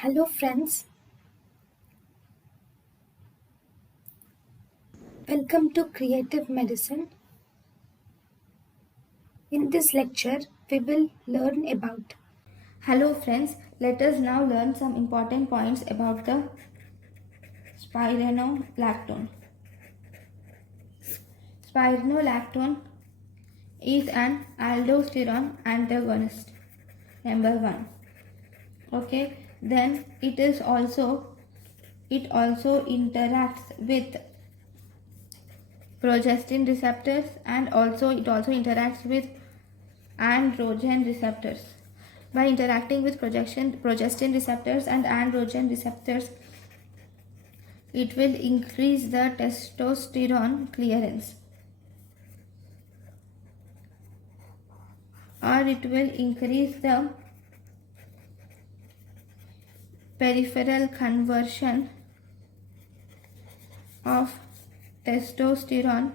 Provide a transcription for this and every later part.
Hello friends, welcome to Creative Medicine. In this lecture, we will learn about. Hello friends, let us now learn some important points about the spironolactone. Spironolactone is an aldosterone antagonist. Number 1. Okay, then it also interacts with progestin receptors and it also interacts with androgen receptors. By interacting with progestin receptors and androgen receptors, it will increase the testosterone clearance, or it will increase the peripheral conversion of testosterone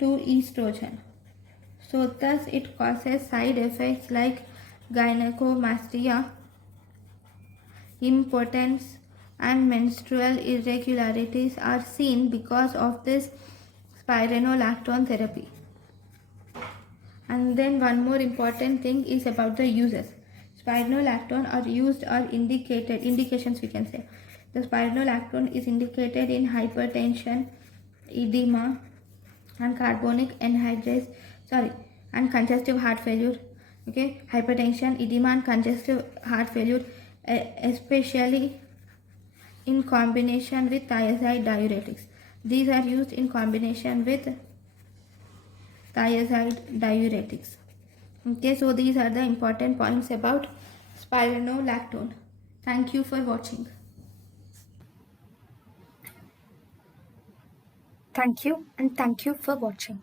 to estrogen. So thus it causes side effects like gynecomastia, impotence, and menstrual irregularities are seen because of this spironolactone therapy. And then one more important thing is about the uses. Spironolactone are used or indications we can say. The spironolactone is indicated in hypertension, edema, and carbonic anhydrase, and congestive heart failure. Okay, hypertension, edema, and congestive heart failure, especially in combination with thiazide diuretics. These are used in combination with thiazide diuretics. Okay, so these are the important points about spironolactone. Thank you for watching. Thank you and thank you for watching.